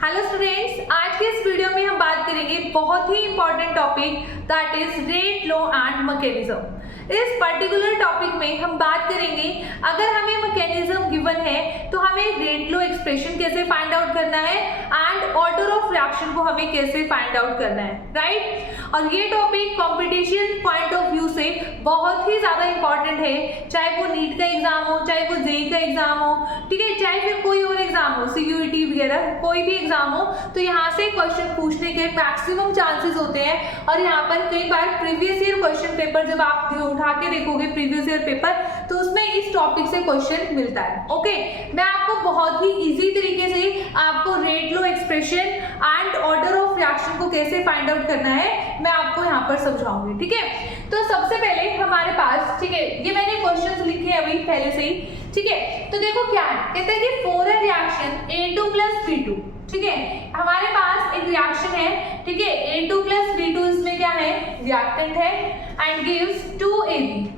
Hello students, आज के इस वीडियो में हम बात करेंगे बहुत ही important topic that is rate law and mechanism. इस पर्टिकुलर टॉपिक में हम बात करेंगे अगर हमें मैकेनिज्म गिवन है तो हमें रेट लॉ एक्सप्रेशन कैसे फाइंड आउट करना है एंड ऑर्डर ऑफ रिएक्शन को हमें कैसे फाइंड आउट करना है, राइट। और ये topic competition point of view से बहुत ही ज्यादा इंपॉर्टेंट है, चाहे वो नीट का एग्जाम हो, चाहे वो जेईई का एग्जाम हो, ठीक है, चाहे फिर कोई और एग्जाम हो, सीयूईटी वगैरह कोई भी एग्जाम हो, तो यहाँ से क्वेश्चन पूछने के मैक्सिमम चांसेस होते हैं। और यहाँ पर कई बार प्रीवियस ईयर क्वेश्चन पेपर जब आप उठा के देखोगे प्रीवियस ईयर पेपर, तो उसमें इस टॉपिक से क्वेश्चन मिलता है। ओके, मैं आपको बहुत ही इजी तरीके से आपको rate law expression and order of reaction को कैसे फाइंड आउट करना है मैं आपको यहाँ पर समझाऊंगी, ठीक है। तो सबसे पहले हमारे पास, ठीक है, ये मैंने क्वेश्चंस लिखे हैं अभी पहले से ही, ठीक है। तो देखो क्या है, कहते हैं कि for a reaction A2 + B2, ठीक है, हमारे पास एक रिएक्शन है, ठीक है, A2 + B2 इसमें क्या है, रिएक्टेंट है एंड गिव्स 2AB।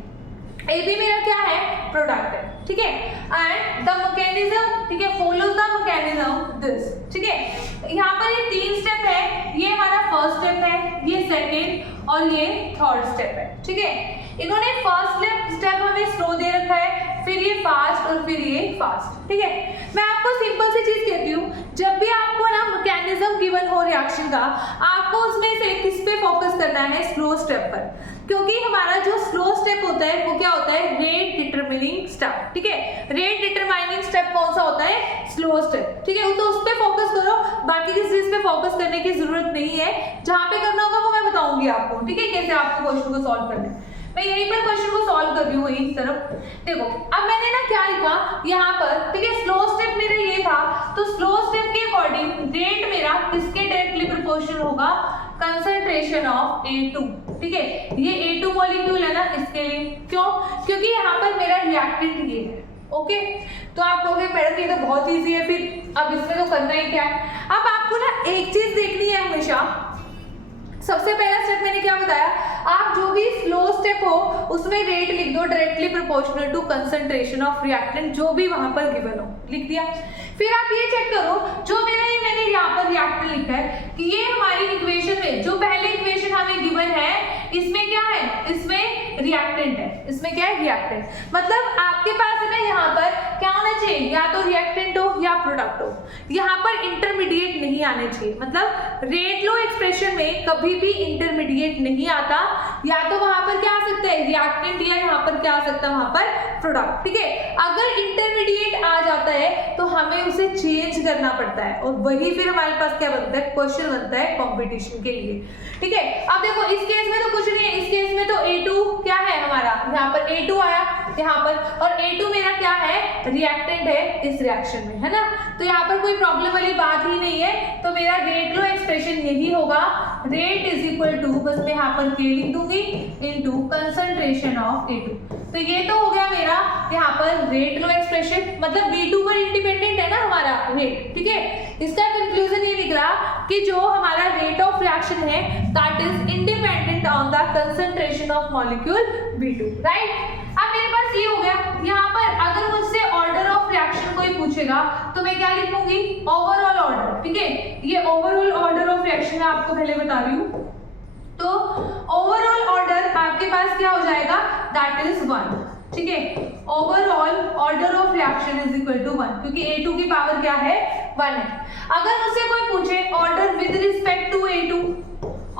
AB मेरा क्या है, प्रोडक्ट है, ठीक है। एंड द मैकेनिज्म, ठीक है, फॉलोज द मैकेनिज्म दिस, ठीक है। यहाँ पर ये 3 स्टेप है, ये हमारा फर्स्ट स्टेप है, ये सेकंड और ये थर्ड स्टेप है, ठीक है। इन्होंने फर्स्ट स्टेप हमें स्लो दे रखा है, फिर ये फास्ट और फिर ये फास्ट, ठीक है। मैं आपको सिंपल सी चीज कहती हूँ, जब भी आपको ना मैकेनिज्म गिवन हो रिएक्शन का, आपको उसमें से किस पे फोकस करना है, स्लो स्टेप पर, क्योंकि हमारा जो स्लो स्टेप होता है वो क्या होता है, रेट डिटरमिनिंग स्टेप, ठीक है। रेट डिटरमाइनिंग स्टेप कौन सा होता है, स्लो स्टेप, ठीक है। तो उस पे फोकस करो, बाकी किसी चीज पे फोकस करने की जरूरत नहीं है। जहां पे करना होगा वो मैं बताऊंगी आपको, ठीक है, कैसे आपको क्वेश्चन को सॉल्व करना है। मैं यहीं पर क्वेश्चन को सॉल्व कर रही हूँ इस तरफ। देखो अब मैंने ना क्या लिखा यहाँ पर, ठीक है, स्लो स्टेप मेरा ये था, तो स्लो स्टेप के अकॉर्डिंग रेट मेरा किसके डायरेक्टली प्रोपोर्शनल होगा, कंसंट्रेशन ऑफ A2, ठीक है। ये A2 मॉलिक्यूल है ना, इसके लिए क्यों, क्योंकि यहाँ पर मेरा रिएक्टेंट ये है। ओके, तो आप कहोगे मैडम ये तो बहुत इजी है, फिर अब इसमें तो करना ही क्या है। अब आपको ना एक चीज देखनी है हमेशा, सबसे पहला स्टेप मैंने क्या बताया, आप जो भी स्लो स्टेप हो उसमें रेट लिख दो directly proportional to concentration of reactant, जो भी वहां पर गिवन हो, लिख दिया। फिर आप ये चेक करो, जो मैंने यहाँ पर रिएक्टेंट लिखा है कि ये हमारी इक्वेशन में जो पहले इक्वेशन हमें गिवन है, इसमें क्या है, इसमें रिएक्टेंट है, इसमें क्या है, रिएक्टेंट। मतलब आपके पास है ना यहाँ पर क्या होना चाहिए, या तो रिएक्टेंट हो या प्रोडक्ट हो, यहाँ पर इंटरमीडिएट नहीं आने चाहिए। मतलब रेट लॉ एक्सप्रेशन में कभी भी इंटरमीडिएट नहीं आता, या तो वहां पर क्या आ सकता है, रिएक्टेंट, या यहाँ पर क्या आ सकता है, वहां पर प्रोडक्ट, ठीक है। अगर इंटरमीडिएट आ जाता है तो हमें उसे चेंज करना पड़ता है, और वही फिर हमारे पास क्या बनता है, क्वेश्चन बनता है कंपटीशन के लिए, ठीक है। अब देखो इस केस में तो कुछ नहीं है, इस केस में तो A2 क्या है हमारा, यहाँ पर A2 आया यहाँ पर, और A2 मेरा क्या है, रिएक्टेंट है इस रिएक्शन में, है ना। तो यहाँ पर कोई प्रॉब्लम वाली बात ही नहीं है। तो मेरा रेट लॉ एक्सप्रेशन यही होगा, रेट इज इक्वल टू, बस मैं यहाँ पर K लिख दूंगी, इनटू कंसंट्रेशन ऑफ A2। तो ये तो हो गया मेरा यहाँ पर रेट लॉ एक्सप्रेशन, मतलब B2 पर इंडिपेंडेंट है ना हमारा रेट, ठीक है। इसका कंक्लूजन ये निकला कि जो हमारा रेट ऑफ रिएक्शन है that is independent on the concentration of molecule B2, right. अब मेरे पास ये हो गया। यहाँ पर अगर मुझसे ऑर्डर ऑफ रिएक्शन कोई पूछेगा तो मैं क्या लिखूंगी, ओवरऑल ऑर्डर, ठीक है। ये ओवरऑल ऑर्डर ऑफ रिएक्शन मैं आपको पहले बता रही हूँ। तो ओवरऑल ऑर्डर आपके पास क्या हो जाएगा, दैट इज 1, ठीक है। Overall order of reaction is equal to 1, क्योंकि A2 की पावर क्या है, 1 है। अगर मुझसे कोई पूछे order with respect to A2,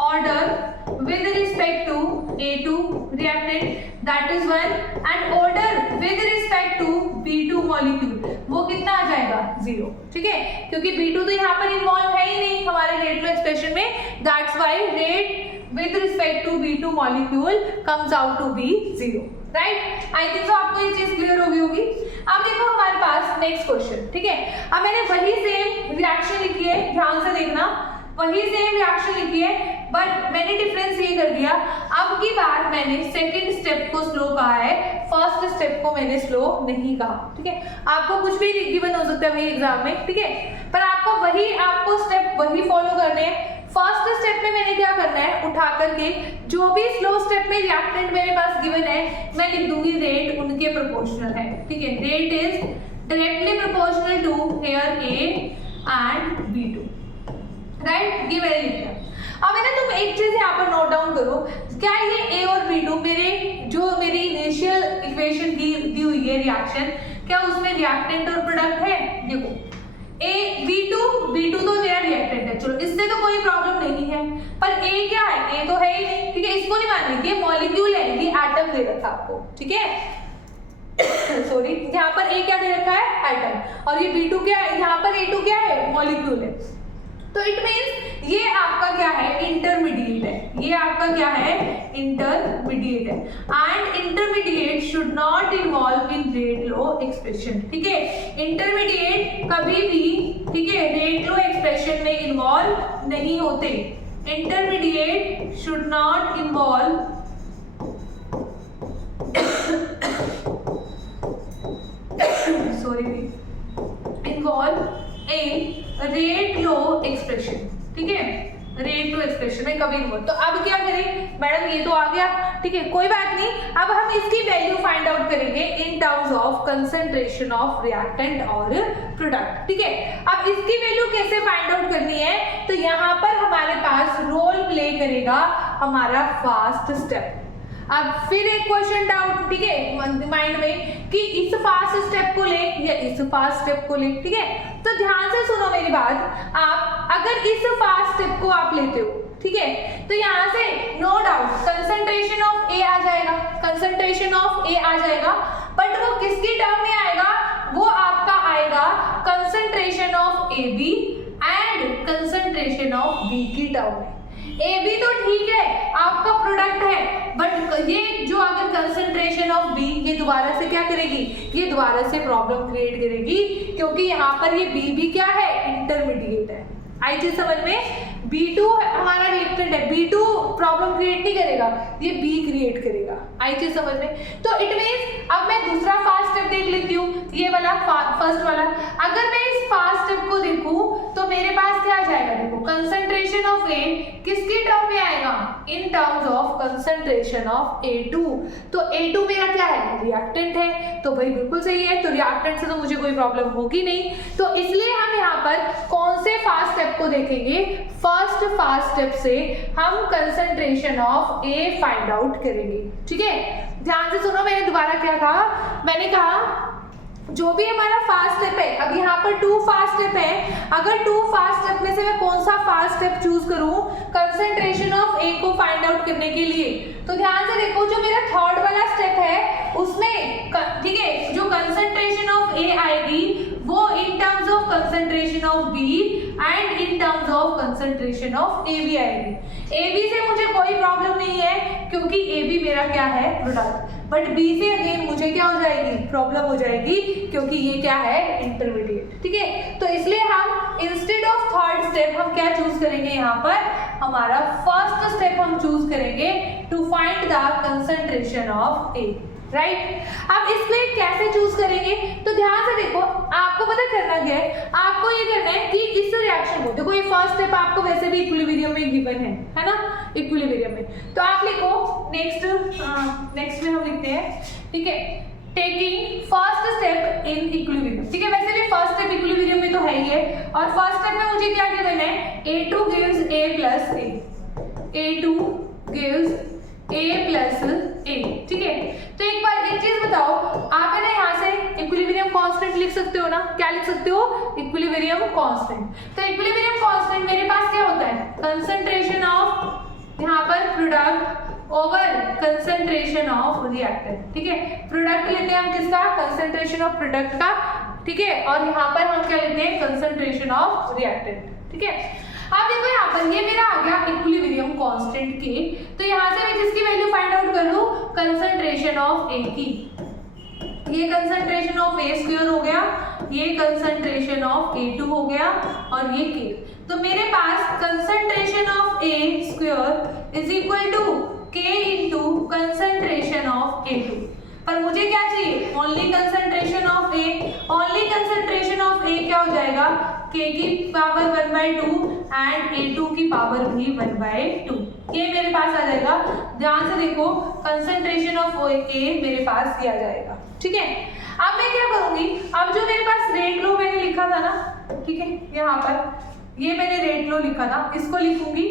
order with respect to A2 reactant that is 1, and order with respect to B2 molecule, वो कितना आ जाएगा, 0, ठीक है, क्योंकि B2 तो यहाँ पर इन्वॉल्व है ही नहीं हमारे रेट लॉ एक्सप्रेशन में, that's why rate with respect to B2 molecule comes out to be 0, right. I think so आपको ये चीज क्लियर होगी होगी। अब देखो हमारे पास नेक्स्ट क्वेश्चन, ठीक है। अब मैंने वही सेम रिएक्शन लिखी है, ध्यान से देखना, वही सेम रिएक्शन लिखी है, बट मैंने डिफरेंस ये कर दिया, अब की बार मैंने सेकंड स्टेप को स्लो कहा है, फर्स्ट स्टेप को मैंने स्लो नहीं कहा, ठीक है। आपको कुछ भी गिवन हो सकता है वही एग्जाम में, ठीक है, पर आपको स्टेप वही फॉलो करने हैं। फर्स्ट स्टेप में मैंने क्या करना है, उठा करके जो भी स्लो स्टेप में रिएक्टेंट मेरे पास गिवन है मैं लिख दूंगी रेट उनके प्रोपोर्शनल है, ठीक है। Rate is directly proportional to here A and B2, right. ये मैंने लिख दिया। अब है ना, तुम एक चीज यहाँ पर नोट डाउन करो, क्या ये A और B2 मेरी इनिशियल इक्वेशन दी हुई है रिएक्शन, क्या उसमें रिएक्टेंट और प्रोडक्ट है? देखो B2 तो मेरा रिएक्टेंट है, चलो इससे तो कोई प्रॉब्लम नहीं है, पर A क्या है? A तो है ही नहीं, ठीक है, इसको नहीं मानना, ये मॉलिक्यूल है, ये एटम दे रखा आपको, ठीक है सॉरी, यहाँ पर A क्या दे रखा है? एटम, और ये B2 क्या है? यहाँ पर A2 क्या है? मॉलिक्यूल है। तो इट मीन्स ये आपका क्या है? इंटरमीडिएट है। ये आपका क्या है? इंटरमीडिएट है। And intermediate should not involve in rate law expression, ठीक है। इंटरमीडिएट कभी भी, ठीक है, रेट लॉ एक्सप्रेशन में इन्वॉल्व नहीं होते। Intermediate should not involve rate law expression, ठीक है, रेट लॉ एक्सप्रेशन में कभी नहीं। तो अब क्या करें मैडम? ये तो आ गया, ठीक है, कोई बात नहीं। अब हम इसकी वैल्यू फाइंड आउट करेंगे in terms of concentration of reactant और प्रोडक्ट, ठीक है। अब इसकी वैल्यू कैसे फाइंड आउट करनी है? तो यहाँ पर हमारे पास रोल प्ले करेगा हमारा फास्ट स्टेप। अब फिर एक क्वेश्चन डाउट, ठीक है, माइंड में कि इस फास्ट स्टेप को ले या इस फास्ट स्टेप को ले, ठीक है। तो ध्यान से सुनो मेरी बात, आप अगर इस फास्ट स्टेप को आप लेते हो, ठीक है, तो यहाँ से नो डाउट कंसंट्रेशन ऑफ ए आ जाएगा, कंसंट्रेशन ऑफ ए आ जाएगा, बट वो किसकी टर्म में आएगा? वो आपका आएगा concentration of A B and concentration of B की टर्म में। ए बी तो ठीक है, आपका प्रोडक्ट है, बट ये जो अगर कंसंट्रेशन ऑफ बी, ये दोबारा से क्या करेगी? ये दोबारा से प्रॉब्लम क्रिएट करेगी, क्योंकि यहाँ पर ये बी भी क्या है? इंटरमीडिएट है। आई चीज समझ में? B2 हमारा रिएक्टेंट है, B2 प्रॉब्लम क्रिएट नहीं करेगा, ये B क्रिएट करेगा। आई चीज समझ में? तो इट मींस अब मैं दूसरा फास्ट स्टेप देख लेती हूँ, ये वाला फर्स्ट वाला। अगर मैं इस फास्ट स्टेप को देखूं तो मेरे पास क्या आ जाएगा? देखो कंसंट्रेशन ऑफ A किसकी टर्म में आएगा? In terms of concentration of A2। तो A2 मेरा क्या है? रिएक्टेंट है, तो भाई बिल्कुल सही है, तो रिएक्टेंट से तो मुझे कोई प्रॉब्लम होगी नहीं। तो इसलिए हम यहाँ पर कौन से फास्ट स्टेप को देखेंगे? फर्स्ट फास्ट स्टेप से हम concentration of A find out करेंगे, ठीक है। ध्यान से सुनो, मैंने दोबारा क्या कहा? मैंने कहा जो भी हमारा फास्ट स्टेप है, अब यहाँ पर 2 फास्ट स्टेप है, अगर 2 फास्ट स्टेप में से मैं कौन सा फास्ट स्टेप चूज करूं कंसंट्रेशन ऑफ A को फाइंड आउट करने के लिए? तो ध्यान से देखो, जो मेरा थर्ड वाला स्टेप है उसमें, ठीक है, जो कंसंट्रेशन ऑफ A आएगी वो in terms of concentration of B and in terms of concentration of AB आएगी। AB से मुझे कोई प्रॉब्लम नहीं है, क्योंकि AB मेरा क्या है? प्रोडक्ट। बट B से अगेन मुझे क्या हो जाएगी? प्रॉब्लम हो जाएगी, क्योंकि ये क्या है? इंटरमीडिएट, ठीक है। तो इसलिए हम इंस्टेड ऑफ थर्ड स्टेप हम क्या चूज करेंगे? यहाँ पर हमारा फर्स्ट स्टेप हम चूज करेंगे to find the concentration of A, right. अब इसमें कैसे चूज करेंगे? तो ध्यान से देखो, आपको पता करना क्या है? आपको ये करना है कि इस रिएक्शन को देखो, ये फर्स्ट स्टेप आपको वैसे भी इक्विलिब्रियम में गिवन है ना, इक्विलिब्रियम में। तो आप लिखो नेक्स्ट में हम लिखते हैं, ठीक है, taking first step in equilibrium, ठीक है। वैसे भी फर्स्ट स्टेप इक्विलिब्रियम में तो है ही है, और फर्स्ट स्टेप में मुझे क्या गिवन है? A2 gives A plus A, A2 gives A plus A, ठीक है। तो एक बार एक चीज बताओ, आप है ना यहाँ से इक्विलिब्रियम कांस्टेंट लिख सकते हो ना? क्या लिख सकते हो? Equilibrium constant. तो इक्विलिब्रियम कांस्टेंट मेरे पास क्या होता है? कंसंट्रेशन ऑफ यहाँ पर product over concentration of reactant, ठीक है। प्रोडक्ट लेते हैं हम किसका? कंसंट्रेशन ऑफ प्रोडक्ट का, ठीक है, और यहाँ पर हम क्या लेते हैं? कंसंट्रेशन ऑफ रिएक्टेंट, ठीक है। अब देखो यहाँ पर ये मेरा आ गया इक्विलिब्रियम कांस्टेंट के, तो यहाँ से मैं किसकी वैल्यू फाइंड आउट कर लूं? कंसंट्रेशन ऑफ A की। ये कंसंट्रेशन ऑफ A स्क्वायर हो गया, ये कंसंट्रेशन ऑफ A2 हो गया, और ये K। तो मेरे पास concentration of A square is equal to K into concentration of A2। पर मुझे क्या चाहिए? Only concentration of A। Only concentration of A क्या हो जाएगा? K की पावर 1/2 एंड A2 की पावर भी 1/2, ये मेरे पास आ जाएगा। ध्यान से देखो, कंसंट्रेशन ऑफ A मेरे पास ये आ जाएगा, ठीक है। अब मैं क्या करूंगी? अब जो मेरे पास रेट लॉ मैंने लिखा था ना, ठीक है, यहाँ पर ये मैंने रेट लो लिखा था, इसको लिखूंगी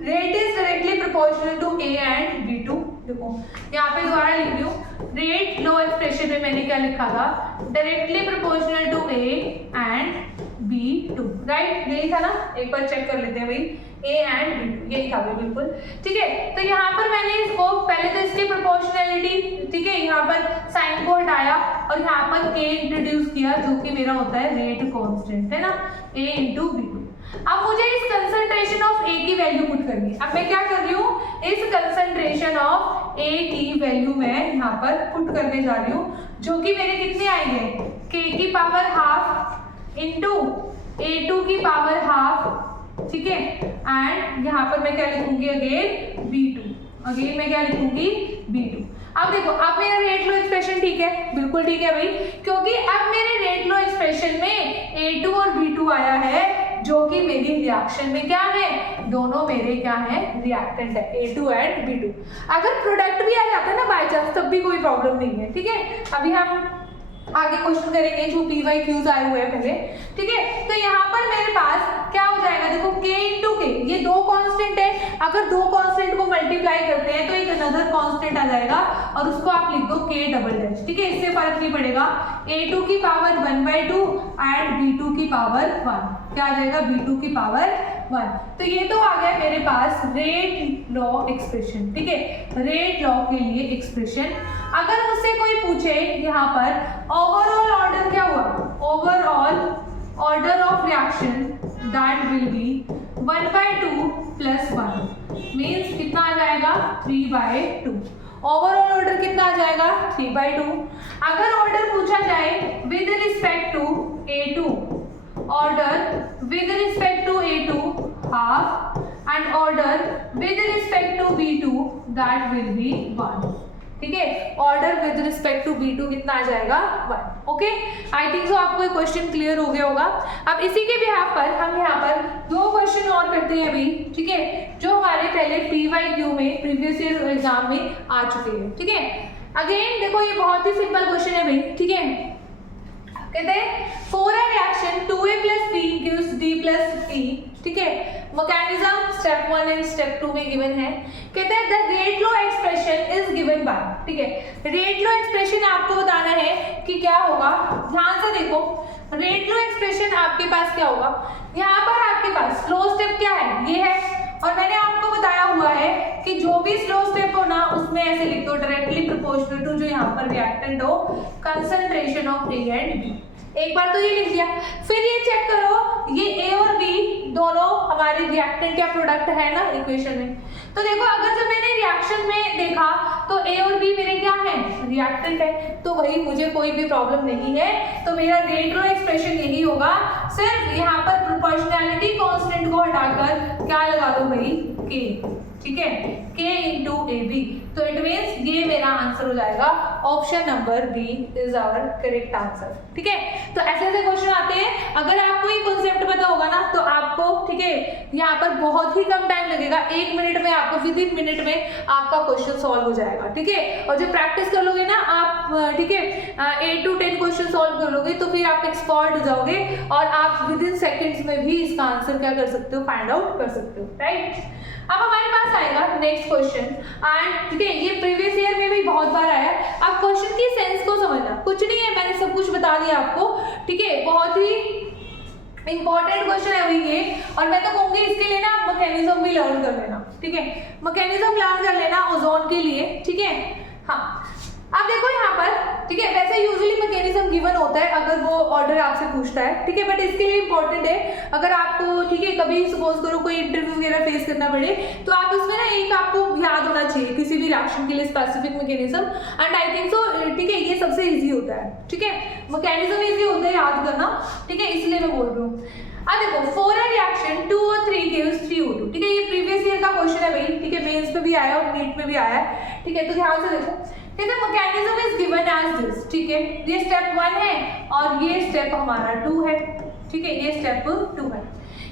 rate is directly proportional to A and B2। देखो यहाँ पे दोबारा लिख रही हूँ, रेट लो एक्सप्रेशन में मैंने क्या लिखा था, directly proportional to A and B2, right, यही था ना, एक बार चेक कर लेते हैं भाई, A एंड B2 यही था भाई, बिल्कुल ठीक है। तो यहाँ पर मैंने इसको पहले तो इसकी प्रोपोर्शनैलिटी, ठीक है, यहाँ पर साइन को हटाया और यहाँ पर K इंट्रोड्यूस किया, जो कि मेरा होता है रेट कांस्टेंट, है ना, A इंटू B2। अब मुझे इस कंसंट्रेशन ऑफ A की वैल्यू पुट करनी है। अब मैं क्या कर रही हूँ, इस कंसंट्रेशन ऑफ A की वैल्यू मैं यहाँ पर पुट करने जा रही हूँ, जो कि मेरे कितने आएंगे, K की पावर हाफ इंटू A2 की पावर हाफ, ठीक है, एंड यहाँ पर मैं क्या लिखूंगी, अगेन B2, अगेन मैं क्या लिखूंगी, B2। अब देखो, अब मेरा रेट लो एक्सप्रेशन ठीक है, बिल्कुल ठीक है भाई, क्योंकि अब मेरे रेट लो एक्सप्रेशन में A2 और B2 आया है, जो कि मेरी रिएक्शन में क्या है, दोनों मेरे क्या है, रिएक्टेंट है, A2 एंड B2। अगर प्रोडक्ट भी आ जाता है ना बाय चांस, तब भी कोई प्रॉब्लम नहीं है, ठीक है। अभी हम आगे क्वेश्चन करेंगे जो PYQs आए हुए हैं पहले, ठीक है। तो यहाँ पर मेरे पास क्या हो जाएगा, देखो K इंटू K, ये दो कांस्टेंट है, अगर दो कांस्टेंट को मल्टीप्लाई करते हैं तो एक अनदर कांस्टेंट आ जाएगा और उसको आप लिख दो K डबल डैश, ठीक है, इससे फर्क नहीं पड़ेगा। A2 की पावर 1/2 एंड B2 की पावर 1, क्या आ जाएगा, B2 की पावर 1। तो ये तो आ गया मेरे पास रेट लॉ एक्सप्रेशन, ठीक है, रेट लॉ के लिए एक्सप्रेशन। अगर मुझसे कोई पूछे यहाँ पर ओवरऑल ऑर्डर क्या हुआ, overall order of reaction that will B 1/2 plus 1 means कितना आ जाएगा, 3/2। ओवरऑल ऑर्डर कितना आ जाएगा, 3/2। अगर ऑर्डर पूछा जाए with respect to A2, order with respect to A2 half and order with respect to B2 that will be 1, ठीक है, order with respect to B2 कितना आ जाएगा, 1। ओके, आई थिंक सो आपको ये क्वेश्चन क्लियर हो गया होगा। अब इसी के बिहाफ पर हम यहाँ पर दो क्वेश्चन और करते हैं अभी, ठीक है, जो हमारे पहले PYQ में प्रीवियस ईयर एग्जाम में आ चुके हैं, ठीक है। अगेन देखो ये बहुत ही सिंपल क्वेश्चन है भाई, ठीक है, कहते हैं for a reaction 2A + B gives D + E, ठीक है, मैकेनिज्म स्टेप 1 एंड स्टेप 2 में गिवन है। कहते हैं the rate law expression is given by, ठीक है, रेट लॉ एक्सप्रेशन आपको बताना है कि क्या होगा। ध्यान से देखो, रेट लॉ एक्सप्रेशन आपके पास क्या होगा, यहाँ पर आपके पास स्लो स्टेप क्या है, ये है, और मैंने आपको बताया हुआ है कि जो भी स्लो स्टेप हो ना उसमें ऐसे लिख दो डायरेक्टली प्रोपोर्शनल टू जो यहाँ पर रिएक्टेंट हो concentration of A and B। एक बार तो ये लिख दिया, फिर ये चेक करो ये A और B दोनों हमारे रिएक्टेंट या प्रोडक्ट है ना इक्वेशन में। तो देखो अगर जब मैंने रिएक्शन में देखा तो A और B मेरे क्या है, रिएक्टेंट है, तो वही मुझे कोई भी प्रॉब्लम नहीं है। तो मेरा रेट लॉ एक्सप्रेशन यही होगा, सिर्फ यहाँ पर प्रोपोर्शनैलिटी कांस्टेंट को हटाकर क्या लगा दो भाई, K, ठीक है, K इंटू AB। तो इट मीन्स ये मेरा आंसर हो जाएगा, option number B is our correct answer, ठीक है। तो ऐसे ऐसे क्वेश्चन आते हैं, अगर आपको ये कॉन्सेप्ट पता होगा ना तो आपको, ठीक है, यहाँ पर बहुत ही कम टाइम लगेगा, 1 मिनट में आपको, विद इन मिनट में आपका क्वेश्चन सॉल्व हो जाएगा, ठीक है। और जब प्रैक्टिस कर लोगे ना आप, ठीक है, 8 to 10 क्वेश्चन सॉल्व कर लोगे तो फिर आप एक्सपर्ट हो जाओगे और आप विद इन सेकेंड्स में भी इसका आंसर क्या कर सकते हो, फाइंड आउट कर सकते हो, राइट। अब हमारे पास आएगा नेक्स्ट क्वेश्चन, एंड ठीक है ये प्रीवियस ईयर में भी बहुत बार आया है। अब क्वेश्चन की सेंस को समझना, कुछ नहीं है, मैंने सब कुछ बता दिया आपको, ठीक है, बहुत ही इंपॉर्टेंट क्वेश्चन है अभी ये, और मैं तो कहूंगी इसके लिए ना आप मैकेनिज्म भी लर्न कर लेना, ठीक है, मैकेनिज्म लर्न कर लेना ओजोन के लिए, ठीक है। हाँ, अब देखो यहाँ पर, ठीक है, वैसे यूजुअली मैकेनिज्म गिवन होता है अगर वो ऑर्डर आपसे पूछता है, ठीक है, बट इसके लिए इंपॉर्टेंट है, अगर आपको, ठीक है, कभी सपोज करो कोई इंटरव्यू वगैरह फेस करना पड़े तो आप इसमें ना एक आपको याद होना चाहिए किसी भी रिएक्शन के लिए specific mechanism, and I think सो, ठीक है, ये सबसे इजी होता है, ठीक है, मैकेनिज्म इजी होता है याद करना, ठीक है, इसलिए मैं बोल रही हूँ। अब देखो फॉर अ रिएक्शन 2 और 3 gives 3O2, ठीक है, ये प्रीवियस ईयर का क्वेश्चन है भाई, ठीक है, मेंस में भी आया और नीट में भी आया है, ठीक है, तो ध्यान से देखो, कहते हैं mechanism is given as this, ठीक है, ये स्टेप 1 है और ये स्टेप हमारा 2 है, ठीक है, ये स्टेप 2 है।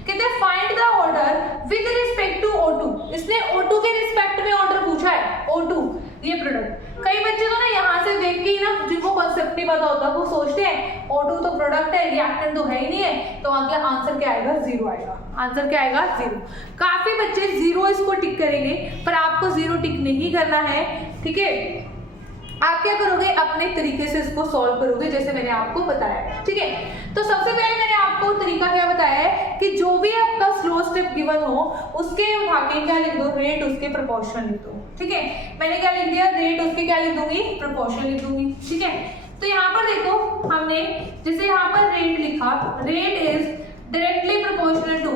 कहते हैं find the order with respect to O2, इसने O2 के रिस्पेक्ट में ऑर्डर पूछा है, O2 ये प्रोडक्ट, कई बच्चे तो ना यहाँ से देख के ही ना, जिनको कॉन्सेप्ट नहीं पता होता वो सोचते हैं O2 तो प्रोडक्ट है, रिएक्टेंट तो है ही नहीं है, तो अगला आंसर क्या आएगा, 0 आएगा। आंसर क्या आएगा, 0। काफी बच्चे 0 इसको टिक करेंगे, पर आपको 0 टिक नहीं करना है, ठीक है। आप क्या करोगे, अपने तरीके से इसको सॉल्व करोगे, जैसे मैंने आपको बताया, ठीक है। तो सबसे पहले मैंने आपको तरीका क्या बताया है कि जो भी आपका स्लो स्टेप गिवन हो उसके उठा के क्या लिख दो, रेट उसके प्रोपोर्शन लिख दो, ठीक है। मैंने क्या लिख दिया, रेट उसके क्या लिख दूंगी, प्रोपोर्शन लिख दूंगी, ठीक है। तो यहाँ पर देखो हमने जैसे यहाँ पर रेट लिखा, rate is directly proportional to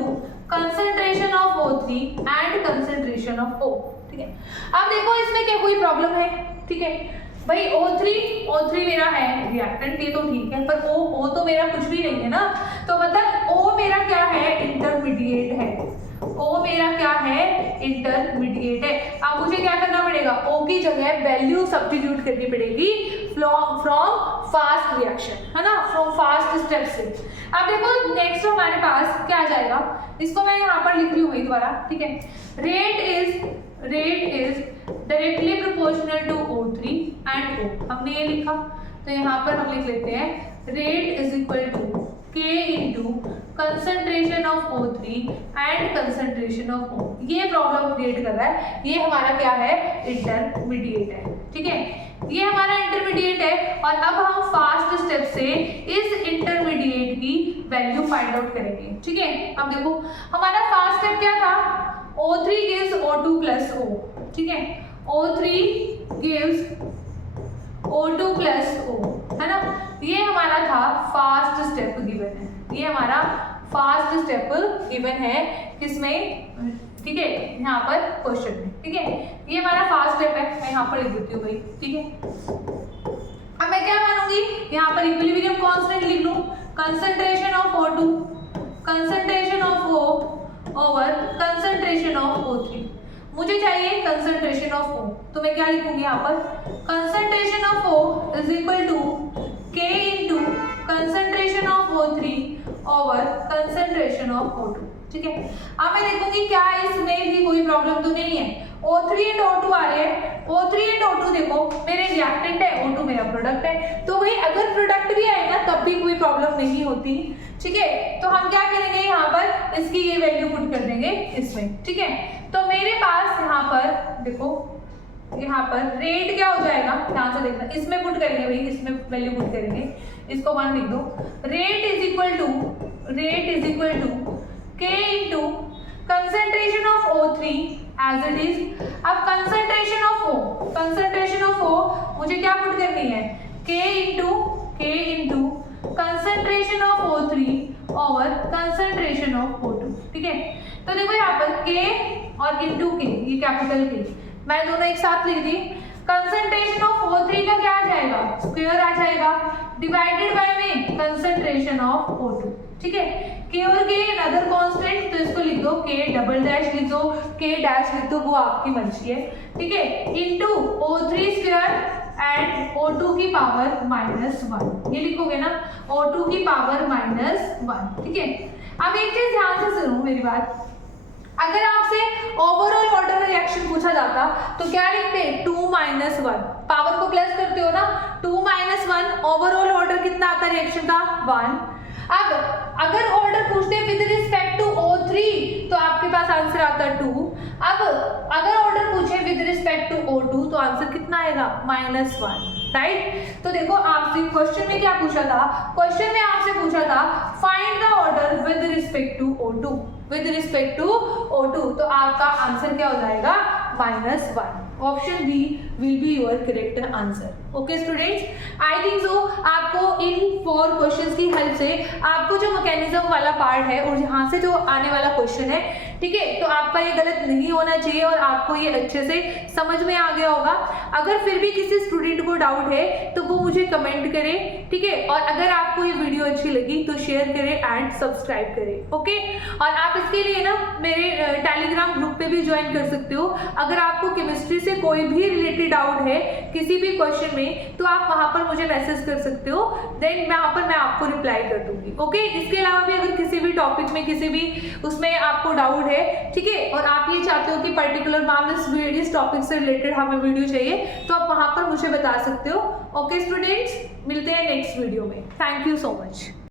concentration of O3 and concentration of O, ठीक है। अब देखो इसमें क्या कोई प्रॉब्लम है, ठीक है भाई। O3 मेरा है रिएक्टेंट, ये तो ठीक है, पर O तो मेरा कुछ भी नहीं है ना, तो मतलब O मेरा क्या है, इंटरमीडिएट है। O मेरा क्या है, इंटरमीडिएट है। अब मुझे क्या करना पड़ेगा, O की जगह वैल्यू सब्स्टिट्यूट करनी पड़ेगी फ्रॉम फास्ट रिएक्शन, है ना, फ्रॉम फास्ट स्टेप से। अब देखो नेक्स्ट हमारे पास क्या आ जाएगा, इसको मैं यहाँ पर लिख रही हूँ दोबारा, ठीक है। Rate is directly proportional to O3 and O, हमने ये लिखा, तो यहाँ पर हम लिख लेते हैं rate is equal to K into concentration of O3 and concentration of O। ये प्रॉब्लम क्रिएट कर रहा है, ये हमारा क्या है, इंटरमीडिएट है, ठीक है। ये हमारा इंटरमीडिएट है, और अब हम फास्ट स्टेप से इस इंटरमीडिएट की वैल्यू फाइंड आउट करेंगे, ठीक है। अब देखो हमारा फास्ट स्टेप क्या था, O3 gives O2 plus O, ठीक है। O3 gives O2 plus O, है ना, ये हमारा था फास्ट स्टेप गिवन है, ये हमारा फास्ट स्टेप गिवन है किसमें, ठीक है, यहाँ पर क्वेश्चन में, ठीक है। ये हमारा फास्ट स्टेप है, मैं यहाँ पर लिख देती हूँ भाई, ठीक है। अब मैं क्या मानूंगी, यहाँ पर इक्विलिब्रियम कांस्टेंट लिख लूँ, concentration of O2, concentration of O over concentration of O3। मुझे चाहिए कंसंट्रेशन ऑफ O, तो मैं क्या लिखूंगी यहाँ पर, concentration of O is equal to K into concentration of O3 over concentration of O2, ठीक है। अब मैं देखूंगी क्या इसमें भी कोई प्रॉब्लम तो नहीं है, O3 एंड O2 आ रहे हैं, O3 एंड O2 देखो मेरे रिएक्टेंट है, O2 मेरा प्रोडक्ट है, तो भाई अगर प्रोडक्ट भी आए ना तब भी कोई प्रॉब्लम नहीं होती, ठीक है। तो हम क्या करेंगे, यहाँ पर इसकी ये वैल्यू पुट कर देंगे इसमें, ठीक है। तो मेरे पास यहाँ पर देखो, यहाँ पर रेट क्या हो जाएगा, ध्यान से देखना, इसमें पुट करेंगे भाई, इसमें वैल्यू पुट करेंगे, इसको 1 लिख दो। Rate is equal to K into concentration of O3 as it is. अब कंसंट्रेशन ऑफ O मुझे क्या पुट करनी है, K into concentration of O3 over concentration of O2, ठीक है। तो देखो यहाँ पर K और इंटू K, ये कैपिटल K, मैं दोनों एक साथ लिख दी। कंसंट्रेशन ऑफ O3 का क्या आ जाएगा, स्क्वायर आ जाएगा, डिवाइडेड बाय में कंसंट्रेशन ऑफ O2, ठीक है। K और K अदर कांस्टेंट, तो इसको लिख दो K डबल डैश लिख दो, K डैश लिख दो, वो आपकी मर्जी है, ठीक है, into O3 square and O2 की पावर -1, ये लिखोगे ना, O2 की पावर -1, ठीक है। अब एक चीज ध्यान से सुनो मेरी बात, अगर आपसे ओवरऑल ऑर्डर रिएक्शन पूछा जाता तो क्या लिखते, 2 - 1, पावर को प्लस करते हो ना, 2 - 1, ओवरऑल ऑर्डर कितना आता है रिएक्शन का, 1। अब अगर ऑर्डर पूछते विद रिस्पेक्ट टू O3 तो आपके पास आंसर आता 2। अब अगर ऑर्डर पूछे विद रिस्पेक्ट टू O2 तो आंसर कितना आएगा, -1, राइट। तो देखो आपसे क्वेश्चन में क्या पूछा था, क्वेश्चन में आपसे पूछा था find the order with respect to O2, तो आपका आंसर क्या हो जाएगा, -1। Option B will be your correct answer. Okay students, I think so आपको इन 4 क्वेश्चंस की हेल्प से आपको जो मैकेनिज्म वाला पार्ट है और यहाँ से जो आने वाला क्वेश्चन है, ठीक है, तो आपका ये गलत नहीं होना चाहिए और आपको ये अच्छे से समझ में आ गया होगा। अगर फिर भी किसी स्टूडेंट को डाउट है तो वो मुझे कमेंट करे, ठीक है, और अगर आपको ये वीडियो अच्छी लगी तो शेयर करें एंड सब्सक्राइब करें, ओके। और आप इसके लिए ना मेरे टेलीग्राम ग्रुप पे भी ज्वाइन कर सकते हो। अगर आपको केमिस्ट्री से कोई भी रिलेटेड डाउट है किसी भी क्वेश्चन में तो आप वहां पर मुझे मैसेज कर सकते हो, देन वहां पर मैं आपको रिप्लाई कर दूंगी। ओके, इसके अलावा भी अगर किसी भी टॉपिक में किसी भी उसमें आपको डाउट है, ठीक है, और आप ये चाहते हो कि पर्टिकुलर मैम इस टॉपिक से रिलेटेड हमें वीडियो चाहिए, तो आप वहां पर मुझे बता सकते हो। ओके स्टूडेंट्स, मिलते हैं नेक्स्ट वीडियो में। Thank you so much.